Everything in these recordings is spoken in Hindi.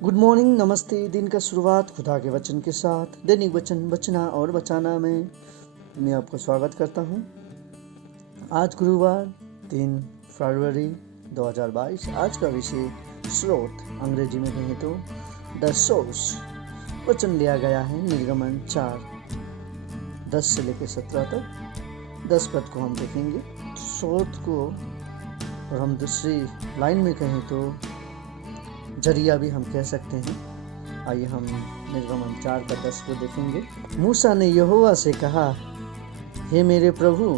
गुड मॉर्निंग, नमस्ते। दिन का शुरुआत खुदा के वचन के साथ दैनिक वचन बचना और बचाना में मैं आपको स्वागत करता हूं। आज गुरुवार 3 फरवरी 2022। आज का विषय स्रोत, अंग्रेजी में कहें तो द सोर्स। वचन लिया गया है निर्गमन 4:10 से लेकर 17 तक। 10 पद को हम देखेंगे स्रोत को, और हम दूसरी लाइन में कहें तो जरिया भी हम कह सकते हैं। आइए हम निर्गमन 4:10 को देखेंगे। मूसा ने यहोवा से कहा, हे मेरे प्रभु,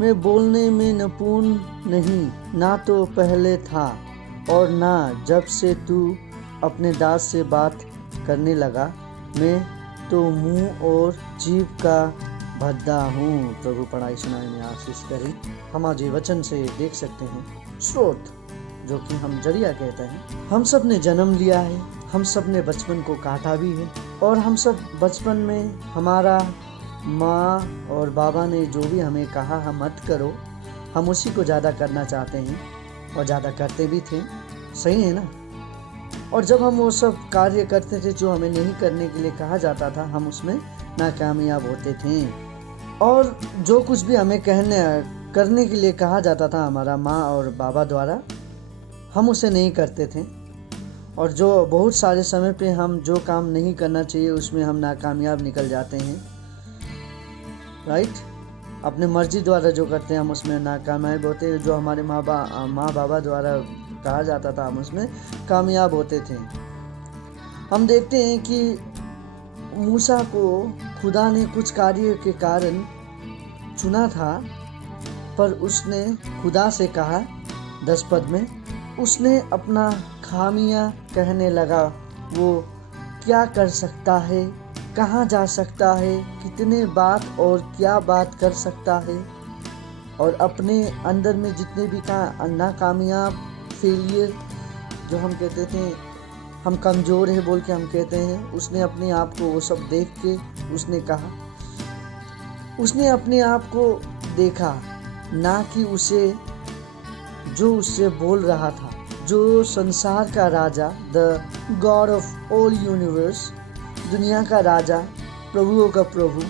मैं बोलने में निपुण नहीं, ना तो पहले था और ना जब से तू अपने दास से बात करने लगा। मैं तो मुंह और जीभ का भद्दा हूँ। प्रभु पढ़ाई सुनाई में आशीष करें। हम आज वचन से देख सकते हैं स्रोत, जो कि हम जरिया कहते हैं। हम सब ने जन्म लिया है, हम सब ने बचपन को काटा भी है, और हम सब बचपन में हमारा माँ और बाबा ने जो भी हमें कहा हम मत करो, हम उसी को ज़्यादा करना चाहते हैं और ज़्यादा करते भी थे। सही है ना? और जब हम वो सब कार्य करते थे जो हमें नहीं करने के लिए कहा जाता था, हम उसमें नाकामयाब होते थे। और जो कुछ भी हमें करने के लिए कहा जाता था हमारा माँ और बाबा द्वारा, हम उसे नहीं करते थे। और जो बहुत सारे समय पे हम जो काम नहीं करना चाहिए उसमें हम नाकामयाब निकल जाते हैं। राइट? अपने मर्जी द्वारा जो करते हैं हम उसमें नाकामयाब होते हैं। जो हमारे माँ बाबा द्वारा कहा जाता था हम उसमें कामयाब होते थे। हम देखते हैं कि मूसा को खुदा ने कुछ कार्य के कारण चुना था, पर उसने खुदा से कहा 10 पद में, उसने अपना खामियां कहने लगा। वो क्या कर सकता है, कहाँ जा सकता है, कितने बात और क्या बात कर सकता है, और अपने अंदर में जितने भी नाकामयाब फेलियर जो हम कहते थे, हम कमज़ोर है बोल के हम कहते हैं, उसने अपने आप को वो सब देख के उसने कहा, उसने अपने आप को देखा, ना कि उसे जो उससे बोल रहा था, जो संसार का राजा, the God of all universe, दुनिया का राजा, प्रभुओं का प्रभु,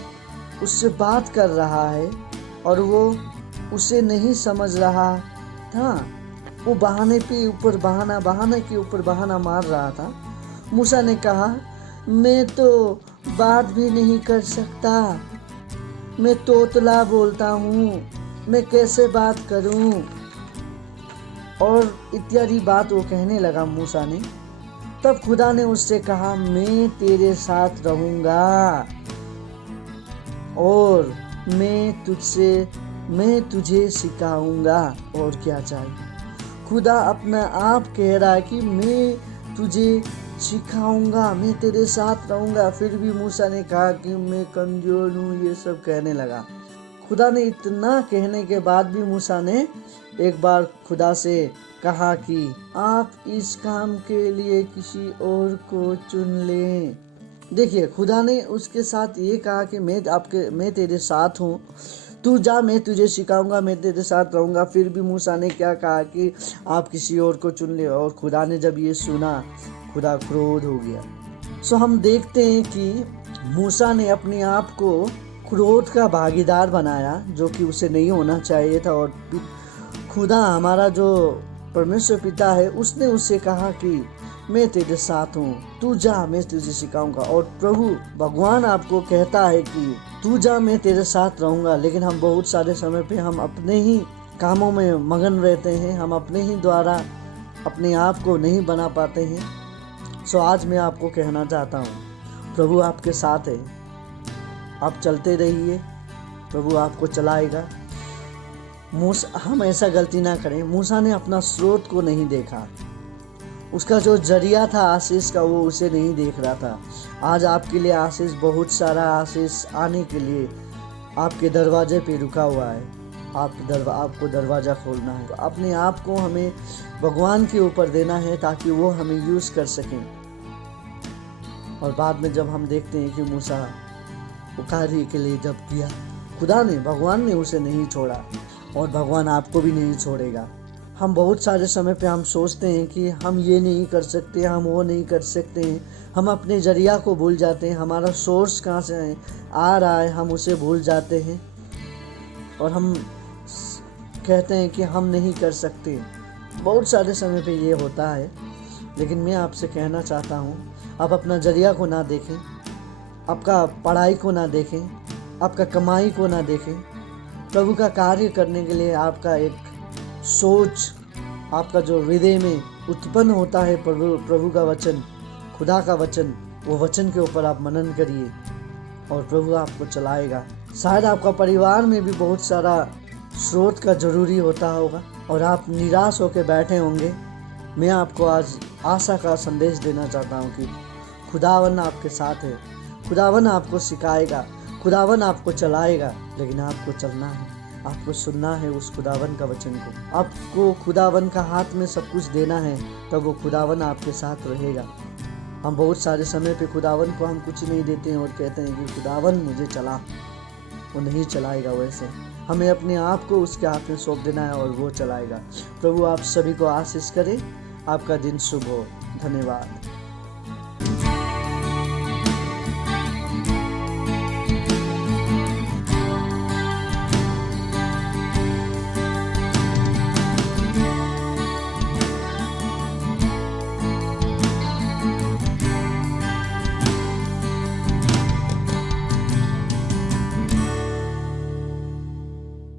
उससे बात कर रहा है और वो उसे नहीं समझ रहा था। वो बहाने के ऊपर बहाना मार रहा था। मूसा ने कहा, मैं तो बात भी नहीं कर सकता, मैं तोतला बोलता हूँ, मैं कैसे बात करूँ, और इत्यादि बात वो कहने लगा मूसा ने। तब खुदा ने उससे कहा, मैं तेरे साथ रहूंगा और मैं तुझे सिखाऊंगा। और क्या चाहिए? खुदा अपना आप कह रहा है कि मैं तुझे सिखाऊंगा, मैं तेरे साथ रहूंगा। फिर भी मूसा ने कहा कि मैं कमजोर हूँ, ये सब कहने लगा। खुदा ने इतना कहने के बाद भी मूसा ने एक बार खुदा से कहा कि आप इस काम के लिए किसी और को चुन लें। देखिए, खुदा ने उसके साथ ये कहा कि मैं तेरे साथ हूँ, तू जा, मैं तुझे सिखाऊंगा, मैं तेरे साथ रहूंगा। फिर भी मूसा ने क्या कहा कि आप किसी और को चुन ले। और खुदा ने जब ये सुना, खुदा क्रोध हो गया। सो हम देखते हैं कि मूसा ने अपने आप को क्रोध का भागीदार बनाया, जो कि उसे नहीं होना चाहिए था। और खुदा, हमारा जो परमेश्वर पिता है, उसने उससे कहा कि मैं तेरे साथ हूँ, तू जा, मैं तुझे सिखाऊंगा। और प्रभु भगवान आपको कहता है कि तू जा, मैं तेरे साथ रहूंगा। लेकिन हम बहुत सारे समय पे हम अपने ही कामों में मगन रहते हैं, हम अपने ही द्वारा अपने आप को नहीं बना पाते हैं। सो आज मैं आपको कहना चाहता हूँ, प्रभु आपके साथ है, आप चलते रहिए, प्रभु आपको चलाएगा। हम ऐसा गलती ना करें। मूसा ने अपना स्रोत को नहीं देखा, उसका जो जरिया था आशीष का, वो उसे नहीं देख रहा था। आज आपके लिए आशीष, बहुत सारा आशीष आने के लिए आपके दरवाजे पे रुका हुआ है। आपको दरवाज़ा खोलना है, अपने आप को हमें भगवान के ऊपर देना है, ताकि वो हमें यूज़ कर सकें। और बाद में जब हम देखते हैं कि मूसा वो कार्य के लिए जब किया, भगवान ने उसे नहीं छोड़ा, और भगवान आपको भी नहीं छोड़ेगा। हम बहुत सारे समय पे हम सोचते हैं कि हम ये नहीं कर सकते, हम वो नहीं कर सकते हैं। हम अपने जरिया को भूल जाते हैं, हमारा सोर्स कहाँ से आ रहा है हम उसे भूल जाते हैं और हम कहते हैं कि हम नहीं कर सकते। बहुत सारे समय पे ये होता है। लेकिन मैं आपसे कहना चाहता हूँ, आप अपना जरिया को ना देखें, आपका पढ़ाई को ना देखें, आपका कमाई को ना देखें। प्रभु का कार्य करने के लिए आपका एक सोच, आपका जो हृदय में उत्पन्न होता है प्रभु का वचन, खुदा का वचन, वो वचन के ऊपर आप मनन करिए और प्रभु आपको चलाएगा। शायद आपका परिवार में भी बहुत सारा स्रोत का जरूरी होता होगा और आप निराश होकर बैठे होंगे। मैं आपको आज आशा का संदेश देना चाहता हूँ कि खुदावन आपके साथ है, खुदावन आपको सिखाएगा, खुदावन आपको चलाएगा। लेकिन आपको चलना है, आपको सुनना है उस खुदावन का वचन को, आपको खुदावन का हाथ में सब कुछ देना है, तब वो खुदावन आपके साथ रहेगा। हम बहुत सारे समय पे खुदावन को हम कुछ नहीं देते हैं और कहते हैं कि खुदावन मुझे चला, वो नहीं चलाएगा। वैसे हमें अपने आप को उसके हाथ में सौंप देना है और वो चलाएगा। प्रभु आप सभी को आशीष करे। आपका दिन शुभ हो। धन्यवाद।